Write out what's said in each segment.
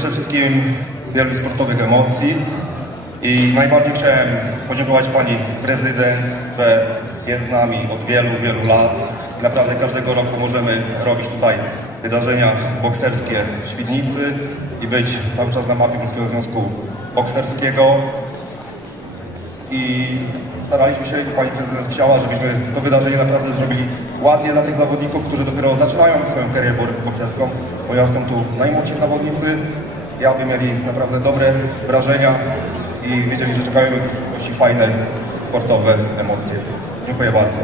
życzę wszystkim wielu sportowych emocji i najbardziej chciałem podziękować Pani Prezydent, że jest z nami od wielu, wielu lat. Naprawdę każdego roku możemy robić tutaj wydarzenia bokserskie w Świdnicy i być cały czas na mapie Polskiego Związku Bokserskiego i staraliśmy się, Pani Prezydent chciała, żebyśmy to wydarzenie naprawdę zrobili ładnie dla tych zawodników, którzy dopiero zaczynają swoją karierę bo- bokserską, ponieważ są tu najmłodsi zawodnicy i aby mieli naprawdę dobre wrażenia i wiedzieli, że czekają ich przyszłości fajne, sportowe emocje. Dziękuję bardzo.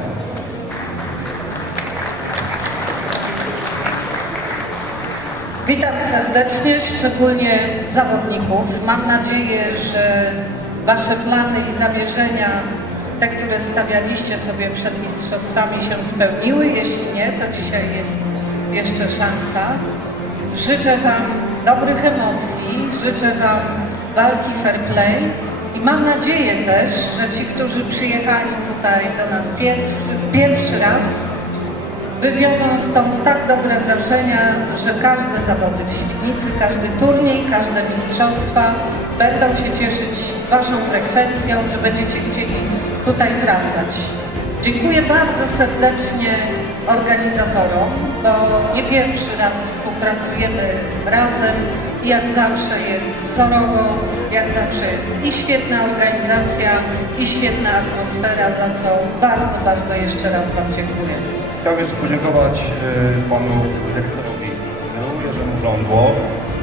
Witam serdecznie, szczególnie zawodników. Mam nadzieję, że Wasze plany i zamierzenia, te, które stawialiście sobie przed mistrzostwami się spełniły. Jeśli nie, to dzisiaj jest jeszcze szansa. Życzę Wam dobrych emocji, życzę Wam walki fair play i mam nadzieję też, że ci, którzy przyjechali tutaj do nas pierwszy, pierwszy raz, wywiozą stąd tak dobre wrażenia, że każde zawody w Świdnicy, każdy turniej, każde mistrzostwa będą się cieszyć Waszą frekwencją, że będziecie chcieli tutaj wracać. Dziękuję bardzo serdecznie organizatorom, bo nie pierwszy raz współpracujemy razem jak zawsze jest wzorowo, jak zawsze jest i świetna organizacja, i świetna atmosfera, za co bardzo, bardzo jeszcze raz Wam dziękuję. Chciałbym jeszcze podziękować e, panu dyrektorowi Zdyru, Jerzemu Żądło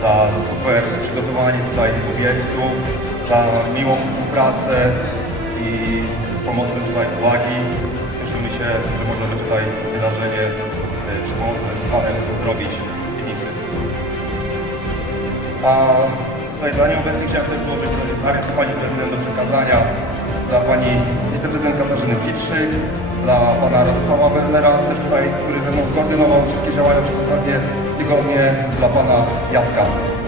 za super przygotowanie tutaj obiektu, za miłą współpracę i pomocne tutaj uwagi. Cieszymy się, że możemy tutaj wydarzenie e, przy pomocy z panem zrobić w Piwnicy. A tutaj dla nieobecnych chciałem też złożyć ręce Pani Prezydent do przekazania dla Pani Wiceprezydent Katarzyny Fitrszyk, dla Pana Radosława Wernera, też tutaj, który ze mną koordynował wszystkie działania przez ostatnie tygodnie, dla Pana Jacka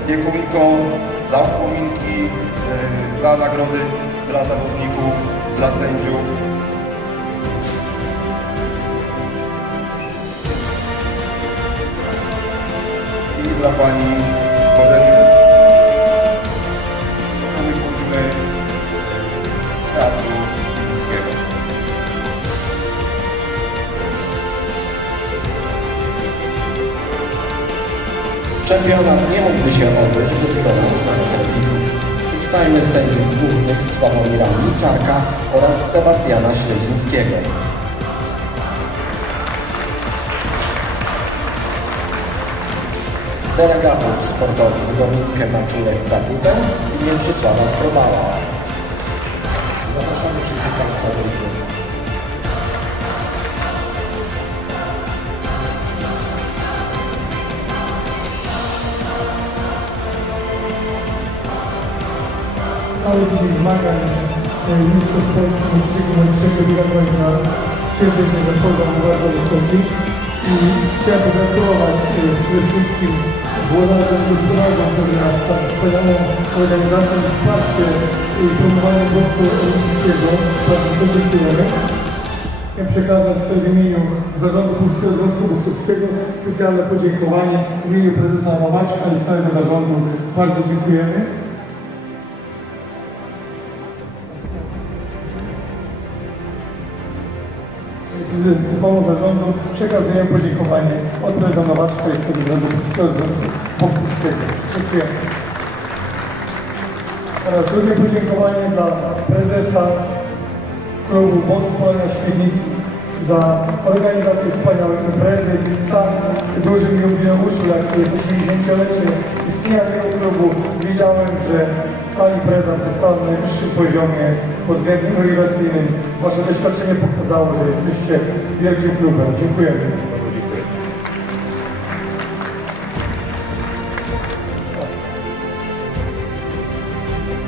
Piekuliko, za upominki, yy, za nagrody dla zawodników, dla sędziów. Dla Pani Bożeny Kuźmy z Teatru Świdnickiego. Czempionat nie mógłby się odbyć bez grona uznanych arbitów. Witajmy sędziów głównych Sławomira Milczarka oraz Sebastiana Śledzińskiego. Delegatów sportowych Dominikę Maczulek-Cakutę i Mieczysława Skrobała. Zapraszamy wszystkich Państwa do izby. cały dzień zmagań mistrzostw Polski Mężczyzn Mężczyzn Biegania cieszę się, że program bardzo wysoki i chciałem pogratulować e, przede wszystkim włodarzom gospodarzom, tak wspaniałą organizacją wsparcie i promowanie boksu olimpijskiego. Bardzo to dziękujemy. Chciałem przekazać tutaj w imieniu Zarządu Polskiego Związku Bokserskiego specjalne podziękowanie w imieniu prezesa Mamaczka i całego zarządu. Bardzo dziękujemy. Z uchwałą zarządu przekazuję podziękowanie od prezesa Nowaczka i Zarządu Polskiego Związku Bokserskiego. Dziękuję. Teraz drugie podziękowanie dla prezesa klubu Boks na Świdnicy za organizację wspaniałej imprezy w tak dużym jubileuszu, jak jest 90-lecie istnienia tego klubu. Wiedziałem, że ta impreza została na najwyższym poziomie pod względem organizacyjnym. Wasze doświadczenie pokazało, że jesteście wielkim klubem. Dziękujemy.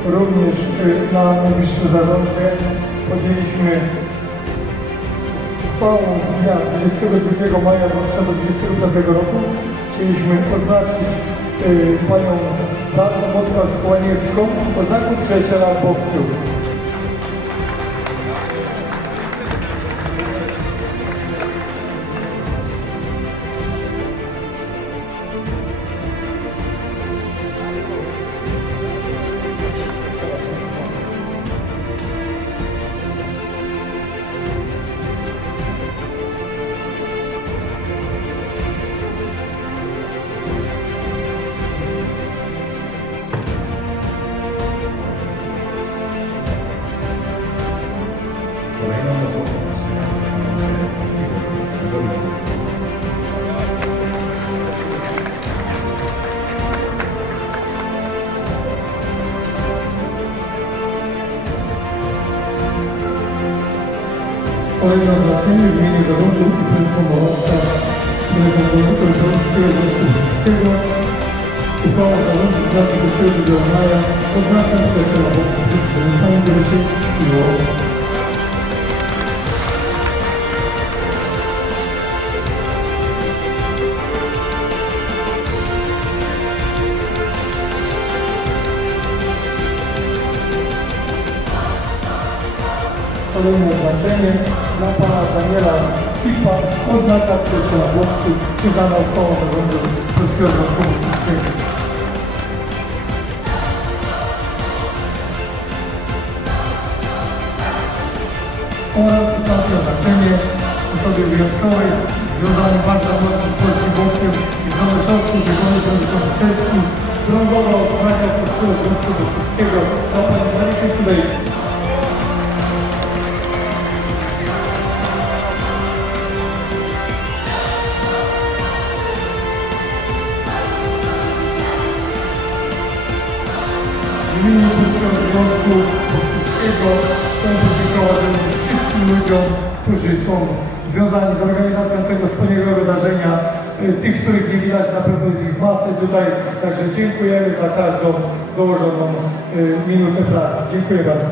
Również y, na najbliższym zarządzie podjęliśmy uchwałą z dnia 22 maja 2025 roku. Chcieliśmy oznaczyć panią Beatę Moskwa-Słaniewską oznaką przyjaciela boksu. Kolejne odznaczenie w imieniu zarządu i pełnomocnictwa Prezydenta Związku Polskiego Uchwała zarządu z dnia 22 maja oznaczam przejście na boku przed prezydentami Gryszy i Łowy. Kolejne oznaczenie dla pana Daniela Sipa oznacza przejście na boku przyznana uchwałą zarządu Polskiego Związku Polskiego. oraz ostatnie oznaczenie osoby wyjątkowej związanej bardzo mocno z polskim boksem i z Nowoszowskim, Zielony Związek Czeski, brązowa odznaka Polskiego Związku Bokserskiego dla pani Mariki Kulej. Związku Bokserskiego chciałem podziękować wszystkim ludziom, którzy są związani z organizacją tego wspaniałego wydarzenia. Y, Tych, których nie widać, na pewno jest ich masę tutaj. Także dziękujemy za każdą dołożoną y, minutę pracy. Dziękuję bardzo.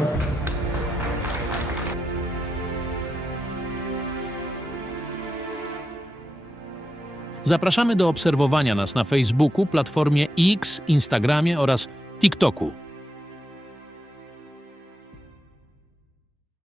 Zapraszamy do obserwowania nas na Facebooku, platformie X, Instagramie oraz TikToku.